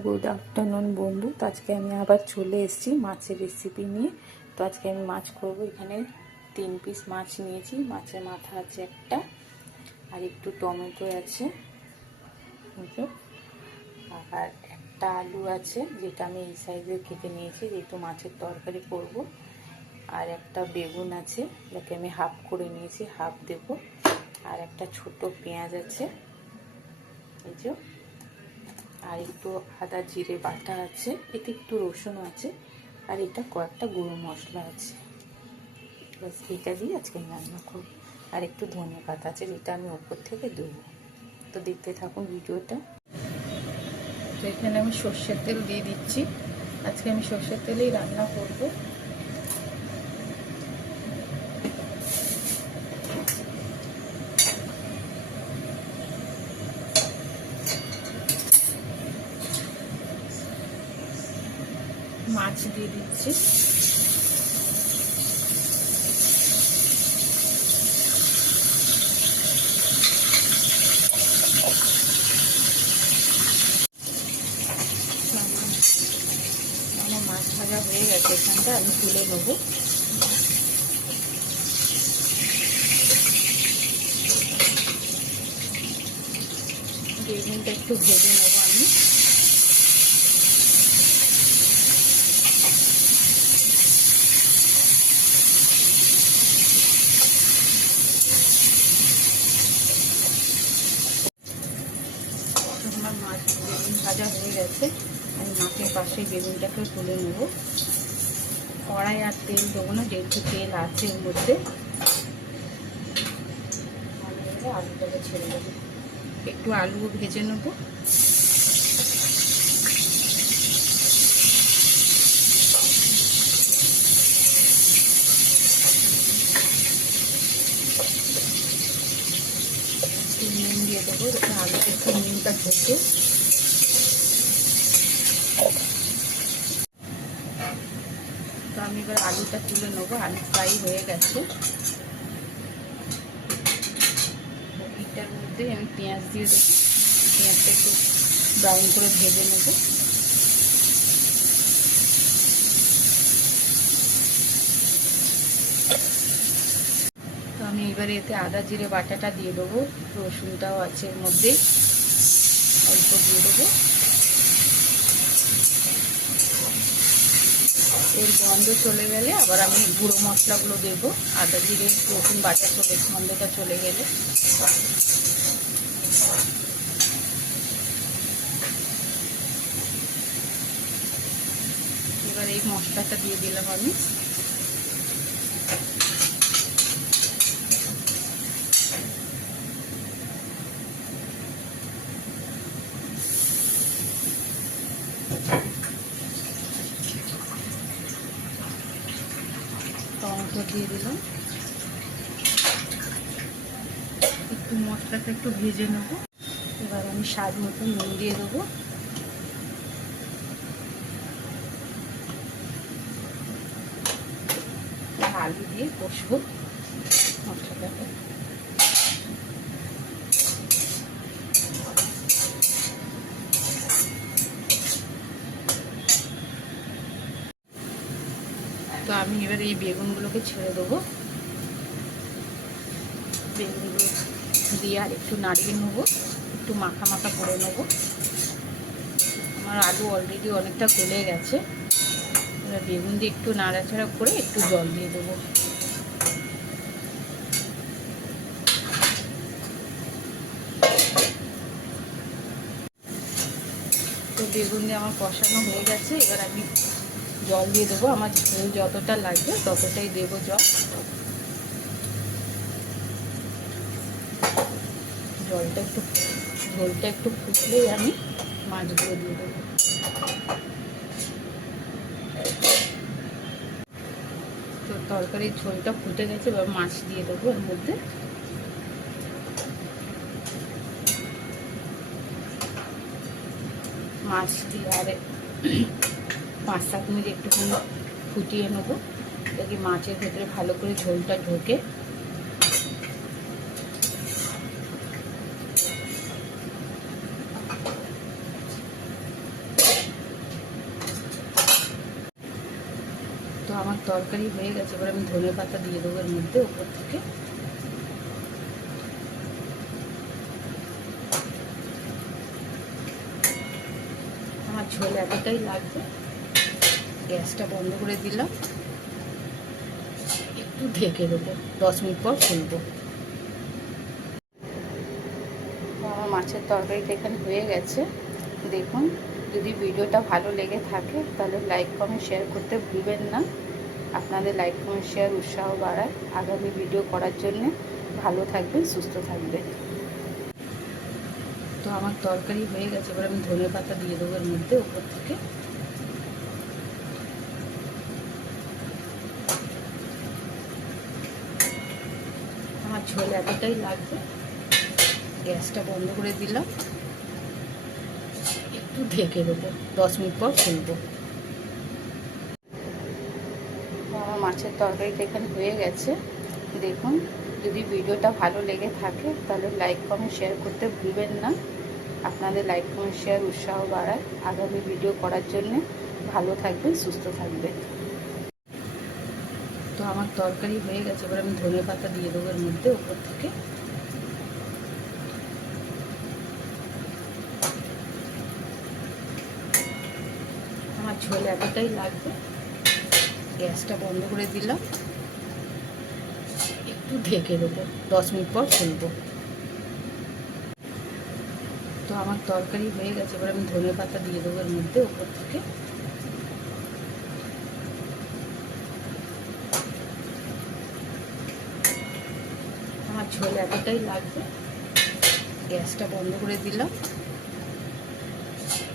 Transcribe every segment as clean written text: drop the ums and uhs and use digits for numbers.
Good afternoon বন্ধু। তো আজকে আমি আবার চলে এসেছি মাছের রেসিপি নিয়ে। তো আজকে আমি মাছ করব। এখানে 3 পিস মাছ নিয়েছি। মাছের মাথা আছে একটা, আর একটু টমেটো আছে, আর একটা আলু আছে যেটা আমি এই সাইজের কেটে নিয়েছি যেহেতু মাছের তরকারি করব। আর একটা বেগুন আছে যাকে আমি হাফ করে নিয়েছি, হাফ দেব। আর একটা ছোট পেঁয়াজ আছে এই যে, আর একটু আদা জিরে বাটা আছে, এতে একটু রসুন আছে, আর এটা কয়েকটা গুঁড়ো মশলা আছে। বাস এটা দিয়ে আজকে আমি রান্না করব। আর একটু ধনে পাতা আছে যেটা আমি ওপর থেকে দেবো। তো দেখতে থাকুন ভিডিওটা। তো এখানে আমি সর্ষের তেল দিয়ে দিচ্ছি। আজকে আমি সর্ষের তেলেই রান্না করব। মাছ দিয়ে দিচ্ছি। আমার মাছ ভাজা হয়ে গেছে, এখানটা আমি তুলে নেবো। বেগুনটা একটু ভেজে নেবো আমি। আমার মাছ বেগুন ভাজা হয়ে গেছে, আমি মাছের পাশে বেগুনটাকে তুলে নেব। কড়াই আর তেল দেবো না, যেহেতু তেল আছে এর মধ্যে। আলুটাকে ছেড়ে দেবো, একটু আলু ভেজে নেবো। নুন দিয়ে দেবো, আলুতে একটু নুনটা ঢোকে। তো আমি এবার আলুটা তুলে নেবো। আলু ফ্রাই হয়ে গেছে। এটার মধ্যে আমি পেঁয়াজ দিয়ে দেবো। পেঁয়াজটা একটু ব্রাউন করে ভেজে নেব। তো আমি এবারে এতে আদা জিরে বাটাটা দিয়ে দেবো। রসুনটাও আছে এর মধ্যে, অল্প দিয়ে দেবো। এর গন্ধ চলে গেলে আবার আমি গুঁড়ো মশলাগুলো দেবো। আদা জিরে রসুন বাটা চলে, গন্ধটা চলে গেলে এবার এই মশলাটা দিয়ে দিলাম আমি। টমেটো দিয়ে দিলাম। একটু মশলাটা একটু ভেজে নেব। এবার আমি স্বাদ মতো নুন দিয়ে দেবো। আলু দিয়ে কষবো মশলাটাকে। তো আমি এবার এই বেগুনগুলোকে ছেড়ে দেবো। বেগুনগুলো দিয়ে আর একটু নাড়িয়ে নেবো, একটু মাখা মাখা করে নেবো। আমার আলু অলরেডি অনেকটা গলে গেছে। এবার বেগুন দিয়ে একটু নাড়াচাড়া করে একটু জল দিয়ে দেবো। তো বেগুন দিয়ে আমার কষানো হয়ে গেছে। এবার আমি জল দিয়ে দেবো। আমার ঝোল যতটা লাগবে ততটাই দেবো জল। ঝোলটা একটু ফুটলেই আমি মাছগুলো দিয়ে দেবো। তো তরকারির ঝোলটা ফুটে গেছে, এবার মাছ দিয়ে দেবো এর মধ্যে। মাছ দিয়ে আর 5-7 মিনিট একটুখানি ফুটিয়ে নেবো, যাতে মাছের ভেতরে ভালো করে ঝোলটা ঢোকে। আমার তরকারি হয়ে গেছে, এবার আমি ধনে পাতা দিয়ে দেবো এর মধ্যে উপর থেকে। আমার ঝোল এতটাই লাগবে, গ্যাসটা বন্ধ করে দিলাম, একটু ঢেকে দেবো, 10 মিনিট পর খুলবো। আমার মাছের তরকারিটা এখানে হয়ে গেছে। দেখুন, যদি ভিডিওটা ভালো লেগে থাকে তাহলে লাইক কমেন্ট শেয়ার করতে ভুলবেন না। আপনাদের লাইক কমেন্ট শেয়ার উৎসাহ বাড়ায় আগামী ভিডিও করার জন্যে। ভালো থাকবেন, সুস্থ থাকবেন। তো আমার তরকারি হয়ে গেছে, এবার আমি ধনে পাতা দিয়ে দেবো এর মধ্যে উপর থেকে। আমার ঝোল এতটাই লাগবে, গ্যাসটা বন্ধ করে দিলাম, একটু ঢেকে দেবো, 10 মিনিট পর খুলবো। আমার মাছের তরকারিটা এখানে হয়ে গেছে। দেখুন, যদি ভিডিওটা ভালো লেগে থাকে তাহলে লাইক কমেন্ট শেয়ার করতে ভুলবেন না। আপনাদের লাইক কমেন্ট শেয়ার উৎসাহ বাড়ায় আগামী ভিডিও করার জন্যে। ভালো থাকবেন, সুস্থ থাকবেন। তো আমার তরকারি হয়ে গেছে, এবার আমি ধনে পাতা দিয়ে দেবো এর মধ্যে উপর থেকে। আমার ঝোল এতটাই লাগবে, গ্যাসটা বন্ধ করে দিলাম, একটু ঢেকে দেবো, 10 মিনিট পর খুলবো। তো আমার তরকারি হয়ে গেছে, এবার আমি ধনে পাতা দিয়ে দেবো এর মধ্যে উপর থেকে। আমার ঝোল এতটাই লাগবে, গ্যাসটা বন্ধ করে দিলাম,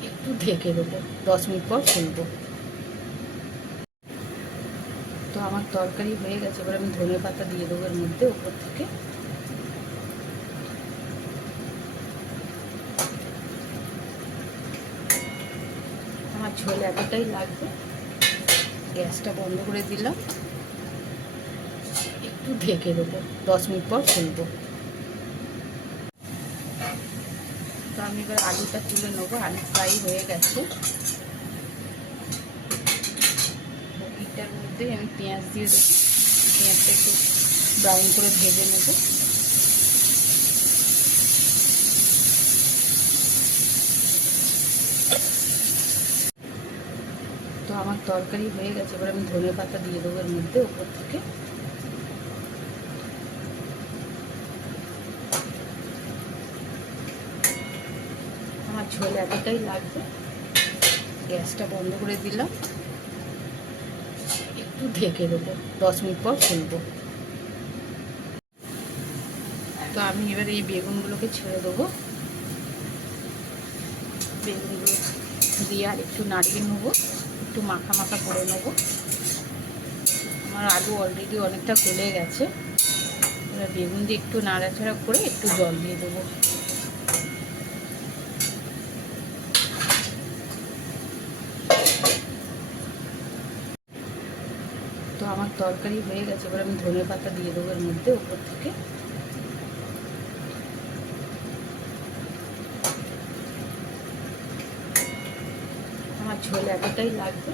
একটু ঢেকে দেবো, 10 মিনিট পর খুলবো। তো আমার তরকারি হয়ে গেছে, এবার আমি ধনে পাতা দিয়ে দেবো এর মধ্যে উপর থেকে। আমার ঝোল এতটাই লাগবে, গ্যাসটা বন্ধ করে দিলাম, একটু ঢেকে দেবো, 10 মিনিট পর খুলবো। তো আমি এবার আলুটা তুলে নেবো, আলু ফ্রাই হয়ে গেছে। এটার মধ্যে আমি পেঁয়াজ দিয়ে দেবো, পেঁয়াজটা একটু ব্রাউন করে ভেজে নেবো। তো আমার তরকারি হয়ে গেছে, এবার আমি ধনে পাতা দিয়ে দেবো এর মধ্যে উপর থেকে। আমার ঝোল এতটাই লাগবে, গ্যাসটা বন্ধ করে দিলাম, একটু ঢেকে দেবো, 10 মিনিট পর খুলবো। তো আমি এবার এই বেগুনগুলোকে ছেড়ে দেবো। বেগুনগুলো দিয়ে আর একটু নাড়িয়ে নেবো, একটু মাখা মাখা করে নেবো। আমার আলু অলরেডি অনেকটা গলে গেছে। এবার বেগুন দিয়ে একটু নাড়াচাড়া করে একটু জল দিয়ে দেবো। তো আমার তরকারি হয়ে গেছে, এবার আমি ধনে পাতা দিয়ে দেবো এর মধ্যে উপর থেকে। আমার ঝোল এতটাই লাগবে,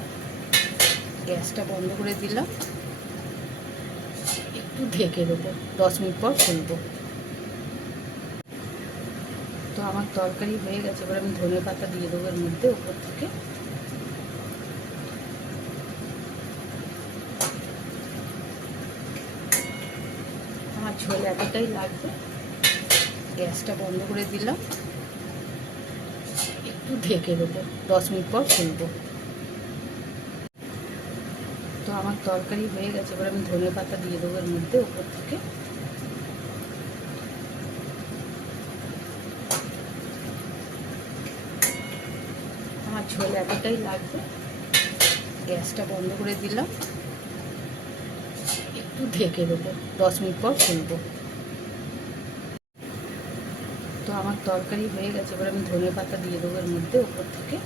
গ্যাসটা বন্ধ করে দিলাম, একটু ঢেকে দেবো, 10 মিনিট পর খুলবো। তো আমার তরকারি হয়ে গেছে, এবার আমি ধনে পাতা দিয়ে দেবো এর মধ্যে উপর থেকে। আমার ঝোল এতটাই লাগবে, গ্যাসটা বন্ধ করে দিলাম, একটু ঢেকে দেবো, 10 মিনিট পর খুলবো। তো আমার তরকারি হয়ে গেছে, এবার আমি ধনে পাতা দিয়ে দেবো এর মধ্যে উপর থেকে। আমার ঝোল এতটাই লাগবে, গ্যাসটা বন্ধ করে দিলাম, একটু ঢেকে দেবো, 10 মিনিট পর খুলবো। তো আমার তরকারি হয়ে গেছে, এবার আমি ধনে পাতা দিয়ে দেবো এর মধ্যে উপর থেকে।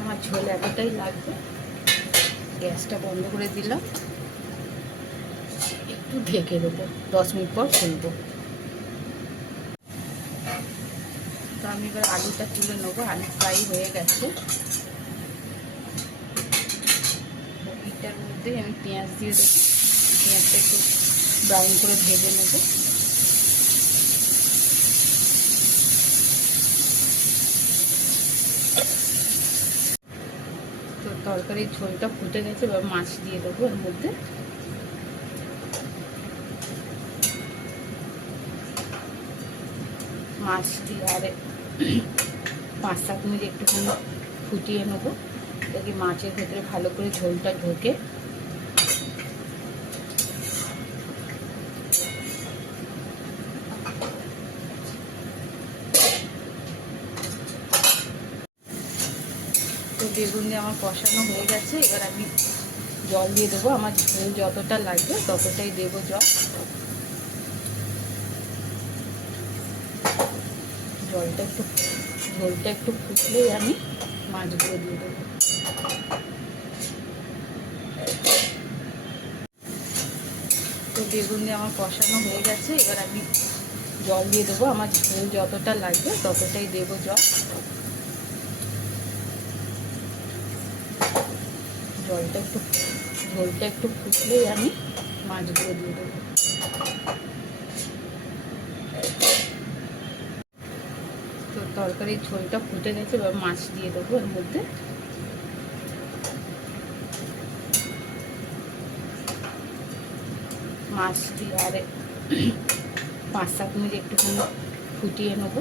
আমার ঝোল এতটাই লাগবে, গ্যাসটা বন্ধ করে দিলাম, একটু ঢেকে দেবো, 10 মিনিট পর খুলবো। তো আমি এবার আলুটা তুলে নেবো। আলু ফ্রাই হয়ে গেছে। এটার মধ্যে আমি পেঁয়াজ দিয়ে দেবো। পেঁয়াজটা একটু ব্রাউন করে ভেজে নেব। তো তরকারির ঝোলটা ফুটে গেছে, এবার মাছ দিয়ে দেবো এর মধ্যে। মাছ দিয়ে আর 5-7 মিনিট একটুখানি ফুটিয়ে নেবো, যাতে মাছের ভেতরে ভালো করে ঝোলটা ঢোকে। তো বেগুন দিয়ে আমার কষানো হয়ে গেছে। এবার আমি জল দিয়ে দেবো। আমার ঝোল যতটা লাগবে ততটাই দেবো জল। ঝোলটা একটু ফুটলেই আমি মাছগুলো দিয়ে দেবো। তো বেগুন দিয়ে আমার কষানো হয়ে গেছে। এবার আমি জল দিয়ে দেবো। আমার ঝোল যতটা লাগবে ততটাই দেবো জল। ঝোলটা একটু ফুটলেই আমি মাছগুলো দিয়ে দেবো। তো তরকারির ঝোলটা ফুটে গেছে, এবার মাছ দিয়ে দেবো এর মধ্যে। মাছ দিয়ে আর 5-7 মিনিট একটুখানি ফুটিয়ে নেবো,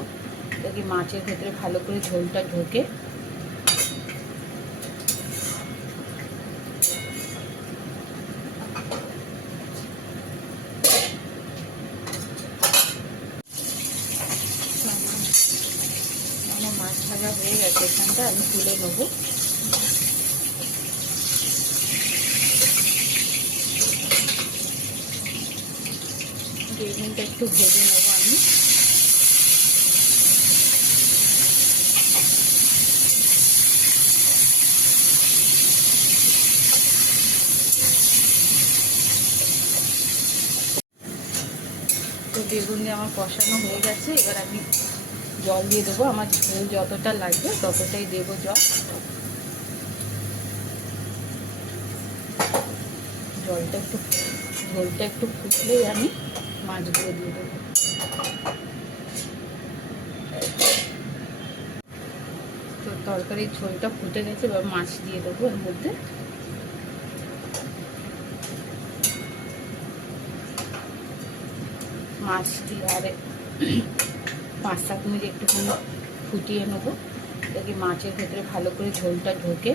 যাতে মাছের ভেতরে ভালো করে ঝোলটা ঢোকে। আমার মাছ ভাজা হয়ে গেছে, এখানটা আমি তুলে নেবো। বেগুনটা একটু ভেজে নেবো আমি। তো বেগুন দিয়ে আমার কষানো হয়ে গেছে। এবার আমি জল দিয়ে দেবো। আমার ঝোল যতটা লাগবে ততটাই দেবো জল। ঝোলটা একটু ফুটলেই আমি মাছগুলো দিয়ে দেবো। তো তরকারির ঝোলটা ফুটে গেছে, এবার মাছ দিয়ে দেবো এর মধ্যে। মাছ দিয়ে আর 5-7 মিনিট একটুখানি ফুটিয়ে নেবো, যাতে মাছের ভেতরে ভালো করে ঝোলটা ঢোকে।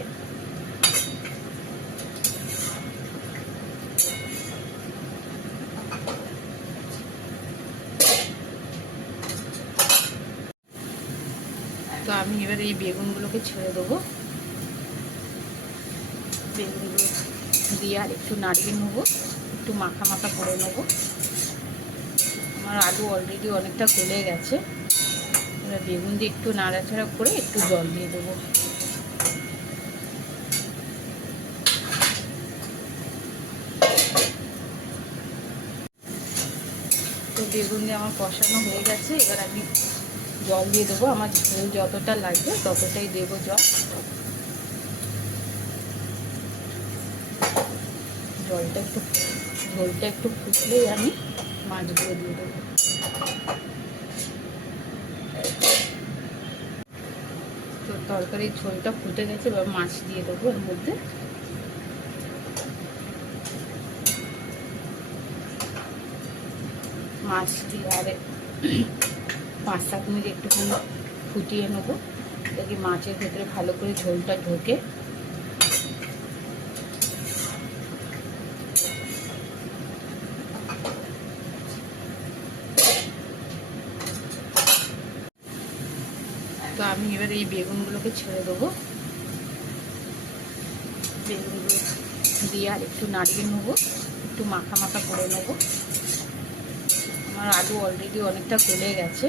তো আমি এবার এই বেগুনগুলোকে ছেড়ে দেবো। বেগুনগুলো দিয়ে আর একটু নাড়িয়ে নেবো, একটু মাখা মাখা করে নেবো। আমার আলু অলরেডি অনেকটা গলে গেছে। এবার বেগুন দিয়ে একটু নাড়াচাড়া করে একটু জল দিয়ে দেবো। তো বেগুন দিয়ে আমার কষানো হয়ে গেছে। এবার আমি জল দিয়ে দেবো। আমার ঝোল যতটা লাগবে ততটাই দেবো জল। ঝোলটা একটু ফুটলেই আমি মাছগুলো দিয়ে দেবো। তো তরকারির ঝোলটা ফুটে গেছে, এবার মাছ দিয়ে দেবো এর মধ্যে। মাছ দিয়ে আর 5-7 মিনিট একটুখানি ফুটিয়ে নেবো, যাতে মাছের ভেতরে ভালো করে ঝোলটা ঢোকে। তো আমি এবার এই বেগুনগুলোকে ছেড়ে দেবো। বেগুনগুলো দিয়ে আর একটু নাড়িয়ে নেবো, একটু মাখা মাখা করে নেবো। আমার আলু অলরেডি অনেকটা গলে গেছে।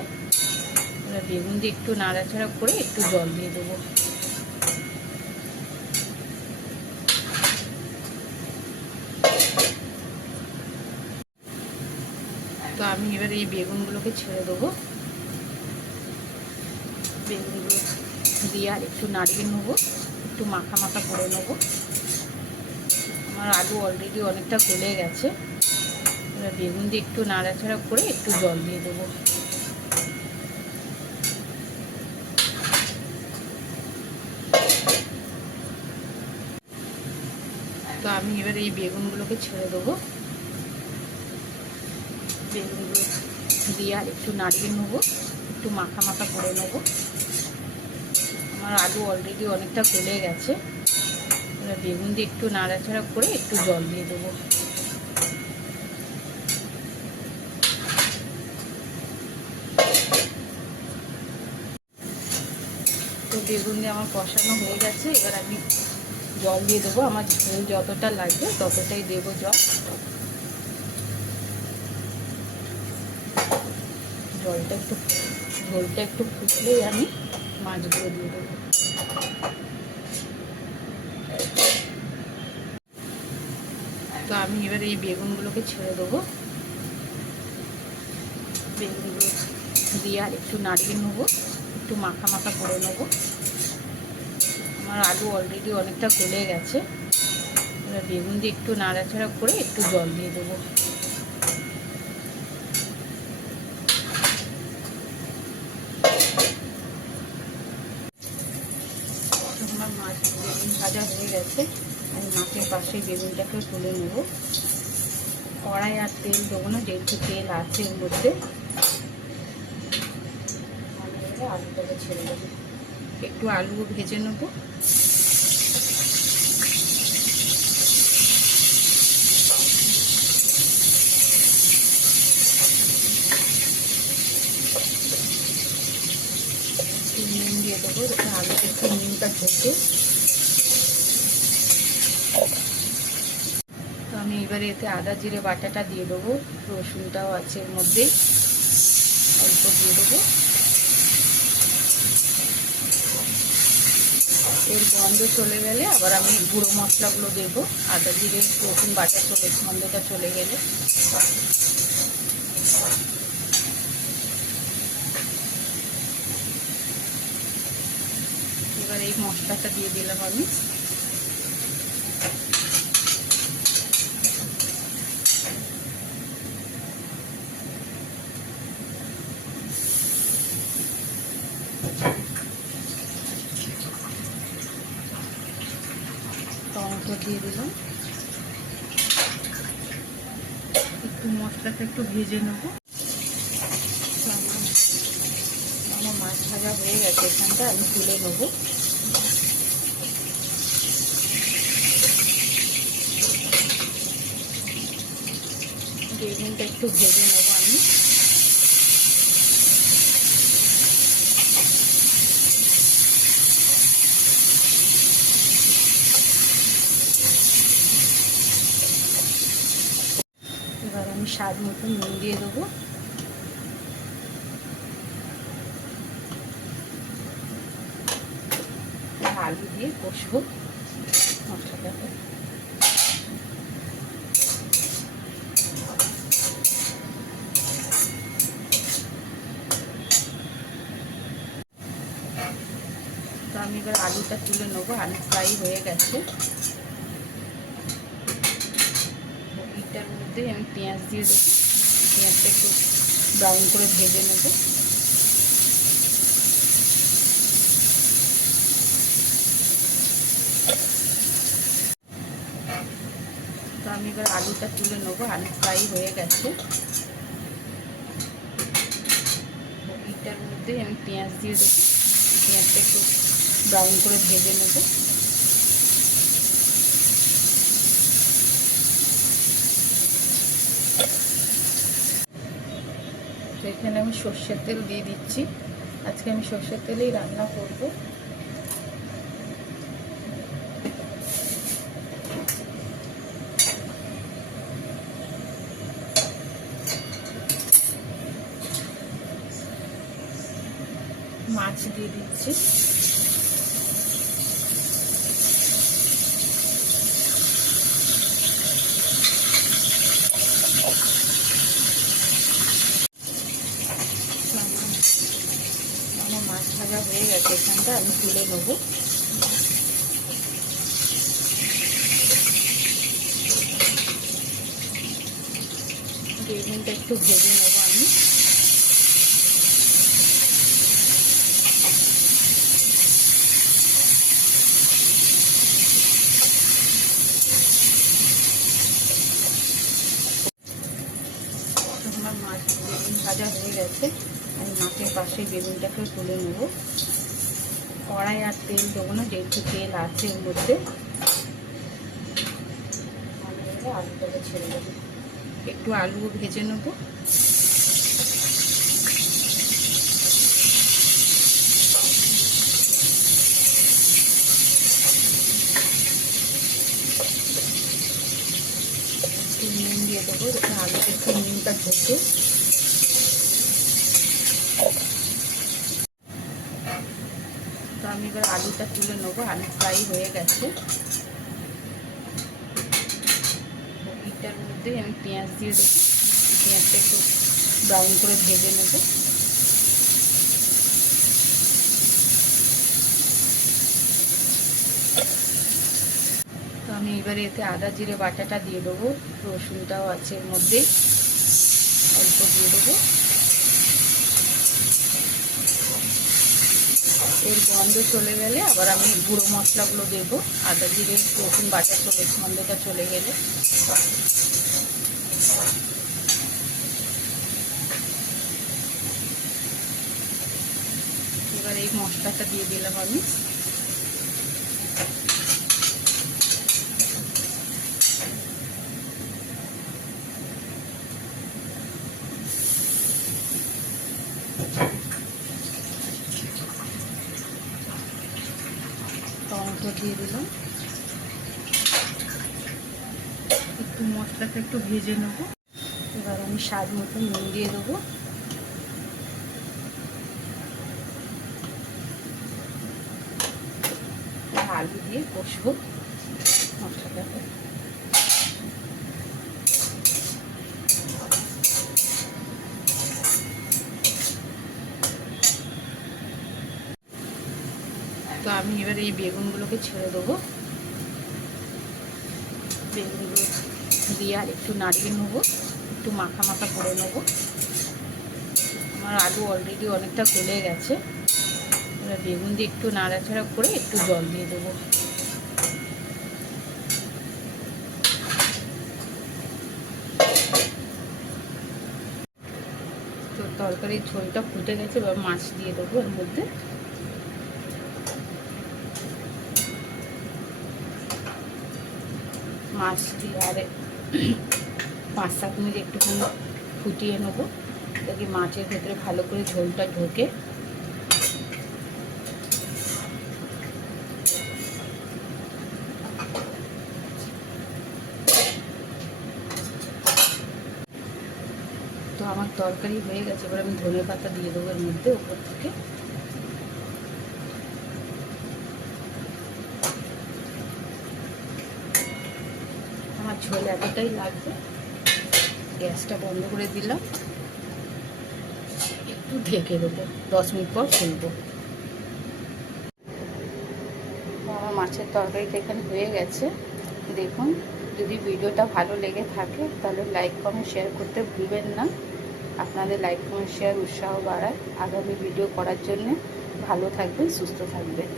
এবার বেগুন দিয়ে একটু নাড়াচাড়া করে একটু জল দিয়ে দেবো। তো আমি এবার এই বেগুনগুলোকে ছেড়ে দেবো। বেগুনগুলো দিয়ে আর একটু নাড়িয়ে নেবো, একটু মাখা মাখা করে নেবো। আমার আলু অলরেডি অনেকটা গলে গেছে। এবার বেগুন দিয়ে একটু নাড়াচাড়া করে একটু জল দিয়ে দেবো। তো আমি এবার এই বেগুনগুলোকে ছেড়ে দেবো। বেগুনগুলো দিয়ে আর একটু নাড়িয়ে নেবো, একটু মাখা মাখা করে নেবো। আমার আলু অলরেডি অনেকটা গলে গেছে। এবার বেগুন দিয়ে একটু নাড়াচাড়া করে একটু জল দিয়ে দেবো। তো বেগুন দিয়ে আমার কষানো হয়ে গেছে। এবার আমি জল দিয়ে দেবো। আমার ঝোল যতটা লাগবে ততটাই দেবো জল। ঝোলটা একটু ফুটলেই আমি মাছগুলো দিয়ে দেবো। তো আমি এবার এই বেগুনগুলোকে ছেড়ে দেবো। বেগুনগুলো দিয়ে আর একটু নাড়িয়ে নেবো, একটু মাখা মাখা করে নেবো। আমার আলু অলরেডি অনেকটা গলে গেছে। এবার বেগুন দিয়ে একটু নাড়াচাড়া করে একটু জল দিয়ে দেবো। আমার মাছ বেগুন ভাজা হয়ে গেছে। আমি মাছের পাশে বেগুনটাকে তুলে নেব। কড়াই আর তেল দেবো না, যেহেতু তেল আছে এর মধ্যে। আমি এবার আলুটাকে ছেড়ে দেবো। একটু আলুও ভেজে নেবো। নুন দিয়ে দেবো, আলুতে একটু নুনটা ঢোকে। তো আমি এবারে এতে আদা জিরে বাটাটা দিয়ে দেবো। রসুনটাও আছে এর মধ্যে, অল্প দিয়ে দেবো। এর গন্ধ চলে গেলে আবার আমি গুঁড়ো মশলাগুলো দেবো। আদা জিরে রসুন বাটা চলে গন্ধটা চলে গেলে। এবার এই মশলাটা দিয়ে দিলাম আমি। টমেটো দিয়ে দিলাম। একটু মশলাটা একটু ভেজে নেবো। আমার মাছ ভাজা হয়ে গেছে, এখানটা আমি তুলে নেবো। বেগুনটা একটু ভেজে নেবো আমি। এবার আমি স্বাদ মতো নুন দিয়ে দেবো। আলু দিয়ে কষবো মশলাটাকে। তো আমি এবার আলুটা তুলে নেবো। আলু ফ্রাই হয়ে গেছে। এটার মধ্যে আমি পেঁয়াজ দিয়ে দেবো। পেঁয়াজটা একটু ব্রাউন করে ভেজে নেবো। তো আমি এবার আলুটা তুলে নেবো। আলু ফ্রাই হয়ে গেছে। এটার মধ্যে আমি পেঁয়াজ দিয়ে দেবো। পেঁয়াজটা একটু ব্রাউন করে ভেজে নেবো। তো এখানে আমি সর্ষের তেল দিয়ে দিচ্ছি। আজকে আমি সর্ষের তেলেই রান্না করব। মাছ দিয়ে দিচ্ছি। মাছ ভাজা হয়ে গেছে, এখানটা আমি তুলে নেব। বেগুনটা একটু ভেজে নেব আমি। আমার মাছ বেগুন ভাজা হয়ে গেছে, আমি মাছের পাশে বেগুনটাকে তুলে নেব। কড়াই আর তেল দেবো না, যেহেতু তেল আছে এর মধ্যে। আলুটাকে ছেড়ে দেবো, একটু আলুও ভেজে নেব। একটু নুন দিয়ে দেবো, যাতে আলুতে একটু নুনটা ঢোকে। তো আমি এবার আলুটা তুলে নেবো, আলু ফ্রাই হয়ে গেছে। এটার মধ্যে আমি পেঁয়াজ দিয়ে দেবো, পেঁয়াজটা একটু ব্রাউন করে ভেজে নেব। তো আমি এবারে এতে আদা জিরে বাটাটা দিয়ে দেবো, রসুনটাও আছে এর মধ্যে, অল্প দিয়ে দেবো। এর গন্ধ চলে গেলে আবার আমি গুঁড়ো মশলাগুলো দেবো। আদা জিরে রসুন বাটা গন্ধটা চলে গেলে এবার এই মশলাটা দিয়ে দিলাম আমি। টমেটো দিয়ে দিলাম, একটু মশলাটা একটু ভেজে নেব। এবার আমি স্বাদ মতো নুন দিয়ে দেবো। আলু দিয়ে কষবো মশলাটাকে। তো আমি এবার এই বেগুনগুলোকে ছেড়ে দেবো। বেগুনগুলো দিয়ে আর একটু নাড়িয়ে নেবো, একটু মাখা মাখা করে নেবো। আমার আলু অলরেডি অনেকটা গলে গেছে। এবার বেগুন দিয়ে একটু নাড়াচাড়া করে একটু জল দিয়ে দেবো। তো তরকারির ঝোলটা ফুটে গেছে, এবার মাছ দিয়ে দেবো এর মধ্যে। মাছ দিয়ে আর 5-7 মিনিট একটুখানি ফুটিয়ে নেবো, যাতে মাছের ভেতরে ভালো করে ঝোলটা ঢোকে। তো আমার তরকারি হয়ে গেছে, এবার আমি ধনে পাতা দিয়ে দেবো এর মধ্যে উপর থেকে। আমার ঝোল এতটাই লাগবে। গ্যাসটা বন্ধ করে দিলাম, একটু ঢেকে দেবো, 10 মিনিট পর খুলবো। আমার মাছের তরকারিটা এখানে হয়ে গেছে। দেখুন, যদি ভিডিওটা ভালো লেগে থাকে তাহলে লাইক কমেন্ট শেয়ার করতে ভুলবেন না। আপনাদের লাইক কমেন্ট শেয়ার উৎসাহ বাড়ায় আগামী ভিডিও করার জন্য। ভালো থাকবেন, সুস্থ থাকবেন।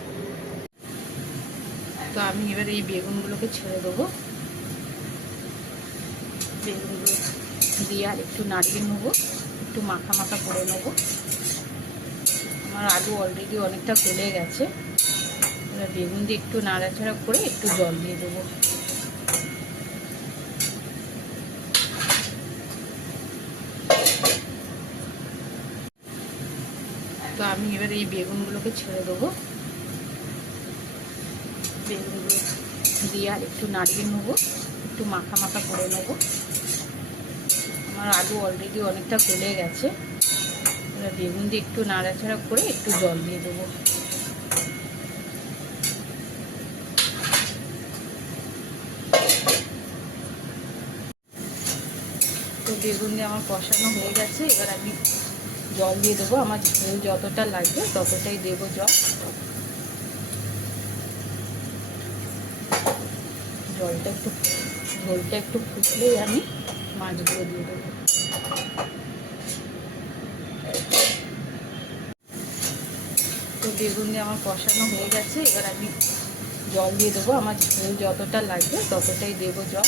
তো আমি এবার এই বেগুনগুলোকে ছেড়ে দেবো। বেগুনগুলো দিয়ে আর একটু নাড়িয়ে নেবো, একটু মাখা মাখা করে নেবো। আমার আলু অলরেডি অনেকটা গলে গেছে। এবার বেগুন দিয়ে একটু নাড়াচাড়া করে একটু জল দিয়ে দেবো। তো আমি এবার এই বেগুনগুলোকে ছেড়ে দেবো। বেগুনগুলো দিয়ে আর একটু নাড়িয়ে নেবো, একটু মাখা মাখা করে নেবো। আমার আলু অলরেডি অনেকটা গলে গেছে। এবার বেগুন দিয়ে একটু নাড়াচাড়া করে একটু জল দিয়ে দেবো। তো বেগুন দিয়ে আমার কষানো হয়ে গেছে, এবার আমি জল দিয়ে দেবো, আমার ঝোল যতটা লাগবে ততটাই দেবো জল। ঝোলটা একটু ফুটলেই আমি মাছগুলো দিয়ে দেবো। তো বেগুন দিয়ে আমার কষানো হয়ে গেছে, এবার আমি জল দিয়ে দেবো, আমার ঝোল যতটা লাগবে ততটাই দেবো জল।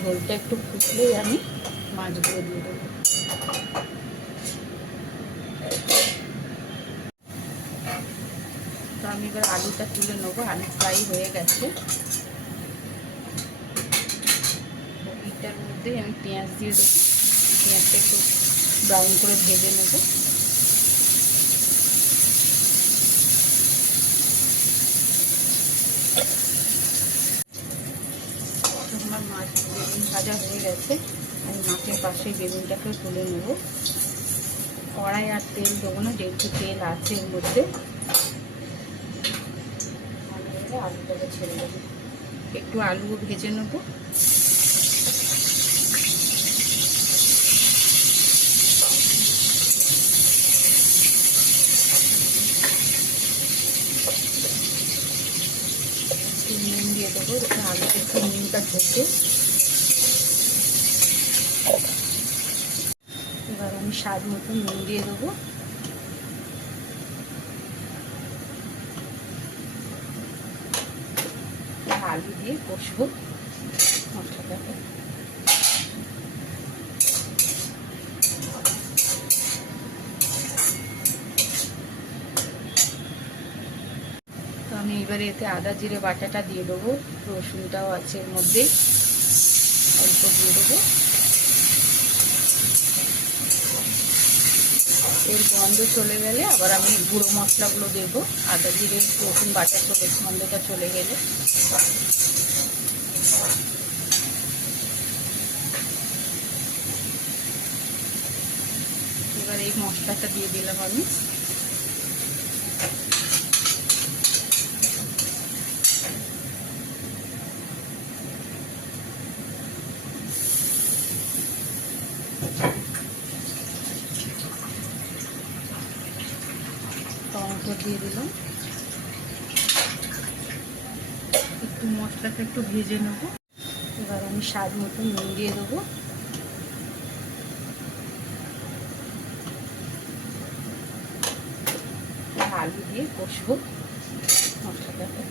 ঝোলটা একটু ফুটলেই আমি মাছগুলো দিয়ে দেবো। তো আমি এবার আলুটা তুলে নেবো, আলু ফ্রাই হয়ে গেছে। এটার মধ্যে আমি পেঁয়াজ দিয়ে দেবো, পেঁয়াজটা একটু ব্রাউন করে ভেজে নেবো। আমার মাছ বেগুন ভাজা হয়ে গেছে, আমি মাছের পাশে বেগুনটাকে তুলে নেব। কড়াই আর তেল দেবো না, যেহেতু তেল আছে এর মধ্যে। আমি এবার আলুটাকে ছেড়ে দেবো, একটু আলুও ভেজে নেবো। নুন দিয়ে দেবো, আলুতে একটু নুনটা ঢেকে। এবার আমি স্বাদ মতো নুন দিয়ে দেবো। আলু দিয়ে কষবো মশলাটাকে। তো আমি এবারে এতে আদা জিরে বাটাটা দিয়ে দেবো, রসুনটাও আছে এর মধ্যে, অল্প দিয়ে দেবো। এর গন্ধ চলে গেলে আবার আমি গুঁড়ো মশলাগুলো দেবো, আদা জিরে রসুন বাটা গন্ধটা চলে গেলে। এবার এই মশলাটা দিয়ে দিলাম আমি। টমেটো দিয়ে দিলাম, একটু মশলাটা একটু ভেজে নেব। এবার আমি স্বাদ মতো নুন দিয়ে দেবো। আলু দিয়ে কষবো মশলাটাকে।